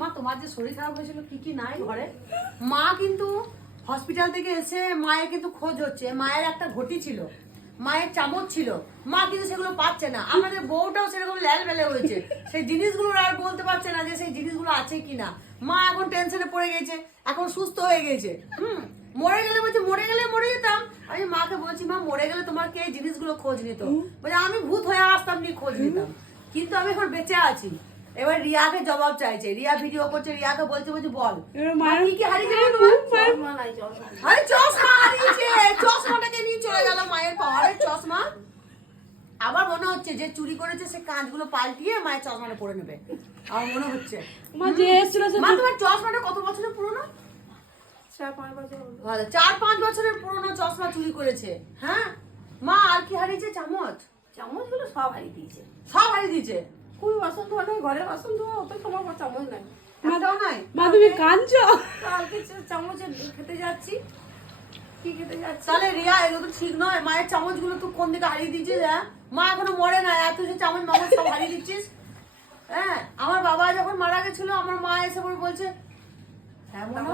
মা তোমার যে শরীর খারাপ হয়েছিল কি কি নাই ঘরে? মা কিন্তু হসপিটাল থেকে এসে মায়ের কিন্তু খোঁজ হচ্ছে। মায়ের একটা ঘটি ছিল, মায়ের চামচ ছিল, মা কিন্তু সেগুলো পাচ্ছে না। আমাদের বউটাও সেরকম ল্যাল বেলে হয়েছে, সেই জিনিসগুলো আর বলতে পারছে না যে সেই জিনিসগুলো আছে কিনা। মা এখন টেনশনে পড়ে গেছে, এখন সুস্থ হয়ে গেছে। মরে গেলে বলছে মরে গেলে মরে যেতাম। আমি মাকে বলছি মা মরে গেলে তোমার কে এই জিনিসগুলো খোঁজ নিত? বলছে আমি ভূত হয়ে আসতাম, নিয়ে খোঁজ নিতাম। কিন্তু আমি এখন বেঁচে আছি। এবার রিয়াকে জবাব চাইছে, রিয়া ভিডিও করছে, রিয়াকে বলছে বল কি কি হারিয়েছে? আরে চশমা হারিয়েছে, চশমাটাকে নিয়ে চলে গেল মায়ের পাওয়ারের চশমা। আবার মনে হচ্ছে যে চুরি করেছে সে কাঁচগুলো পাল্টিয়ে মায়ের চশমাটা পরে নেবে। আমার মনে হচ্ছে মা তোমার চশমাটা কত বছরের পুরনো? 4-5 বছর। 4-5 বছরের পুরনো চশমা চুরি করেছে। হ্যাঁ মা, আর কি হারিয়েছে? চামচ। চামচগুলো সব হারিয়ে দিয়েছে। সব হারিয়ে দিয়েছে। কোন বাসন ধোয়া নাই, ঘরের বাসন ধোয়া, অত সময় আমার চামচ নাই। একটাও নাই। মা তুমি কাঁদছো? কালকে চামচে খেতে যাচ্ছি, কি খেতে যাচ্ছি? তাহলে রিয়া এগুলো তো ঠিক নয়। মায়ের চামচগুলো তো কোন দিকে হারিয়ে দিচ্ছিস? হ্যাঁ মা এখনো মরে না, এত যে চামচ মামচ সব হারিয়ে দিচ্ছিস। হ্যাঁ আমার বাবা যখন মারা গেছিল আমার মা এসে পরে বলছে হ্যাঁ মনে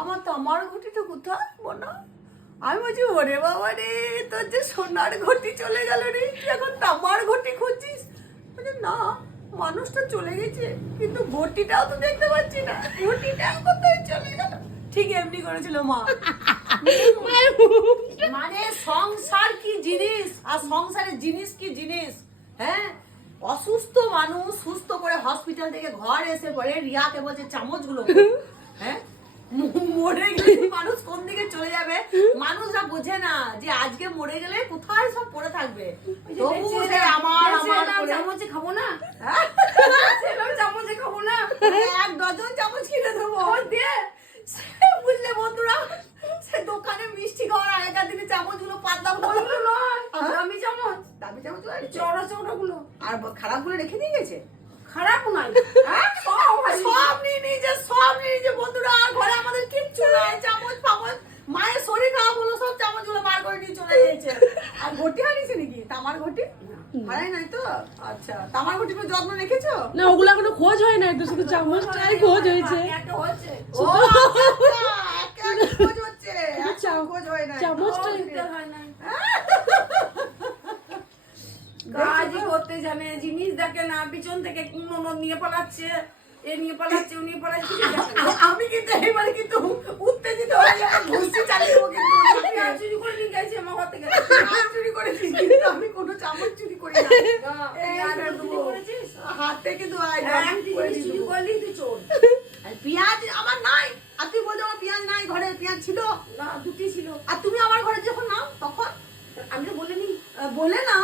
আমার তামার ঘটিটা কোথায় মনে? আমি বলছি ওরে বাবা রে, তোর যে সোনার ঘটি চলে গেল রে, তুই এখন তামার ঘটি খুঁজছিস? বলছে না, মানুষটা চলে গেছে কিন্তু ঘটিটাও তো দেখতে পাচ্ছি না, ঘটিটাও কোথায় চলে গেল। ঠিক এমনি করেছিল মা। মানে সংসার কি জিনিস আর সংসারের জিনিস কি জিনিস। হ্যাঁ অসুস্থ মানুষ সুস্থ করে হসপিটাল থেকে ঘর এসে পরে রিয়াকে বলছে চামচগুলো। হ্যাঁ মরে গেলে মানুষ কোন দিকে চলে যাবে মানুষরা বোঝে না যে আজকে মরে গেলে কোথায় সব পড়ে থাকবে। চামচে খাবো না, হ্যাঁ? চামচে খাবো না, 1 ডজন চামচ কিনে দেবো দিয়ে। বুঝলে বন্ধুরা, সে দোকানে মিষ্টি খাওয়ার আগেকার দিনে চামচগুলো পাতলা ওইগুলো নয়, দামি চামচ, দামি চামচ চওড়া চওড়া গুলো। আর খারাপ গুলো রেখে দিয়ে গেছে। খারাপ নয়, হ্যাঁ? সব নিয়ে নিয়েছে, সব নিয়ে নিয়েছে বন্ধুরা। আর ঘরে আমাদের কিচ্ছু নাই, চামচ ফামচ। মায়ের শরীর খারাপ হলো, সব চামচ গুলো বার করে নিয়ে চলে গিয়েছে। আর ঘটি হারিয়েছে নাকি? তামার ঘটি হারাই নাই তো? আচ্ছা, তামার ঘটি তো যত্ন রেখেছো? না ওগুলো এখনো খোঁজ হয় না, একটু শুধু চামচটাই খোঁজ হয়েছে। একটা হচ্ছে ও আচ্ছা, একটা খোঁজ হচ্ছে, একটা খোঁজ হয় না। চামচটা হয় না, কাজই করতে জানে, জিনিস দেখে না, পিছন থেকে কোন নিয়ে পালাচ্ছে, এ নিয়ে পালাচ্ছে, ও নিয়ে পালাচ্ছে। আমি কিন্তু এবারে কিন্তু উত্তেজিত হয়ে যাবো, ঘুষি চালিয়ে দেবো কিন্তু। চুরি করে নিয়ে গেছে আমার ঘর থেকে। চুরি করেছি কিন্তু আমি কোনো চামচ চুরি করি না। চুরি করেছিস? হাত থেকে তো চুরি করলি তুই চোর। পেঁয়াজ আমার নাই, আর তুই বলছো আমার পেঁয়াজ নাই ঘরে। পেঁয়াজ ছিল না, দুটি ছিল। আর তুমি আমার ঘরে যখন নাও তখন আমি তো বলিনি। বলে না